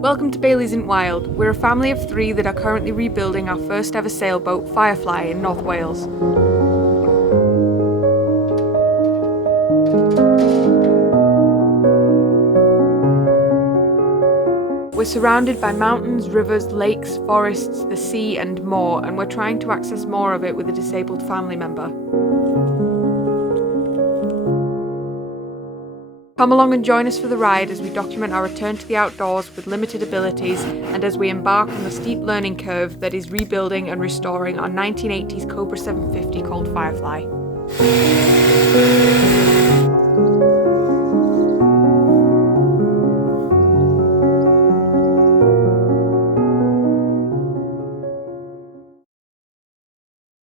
Welcome to Baileys Int Wild. We're a family of 3 that are currently rebuilding our first ever sailboat, Firefly, in North Wales. We're surrounded by mountains, rivers, lakes, forests, the sea and more, and we're trying to access more of it with a disabled family member. Come along and join us for the ride as we document our return to the outdoors with limited abilities and as we embark on the steep learning curve that is rebuilding and restoring our 1980s Cobra 750 called Firefly.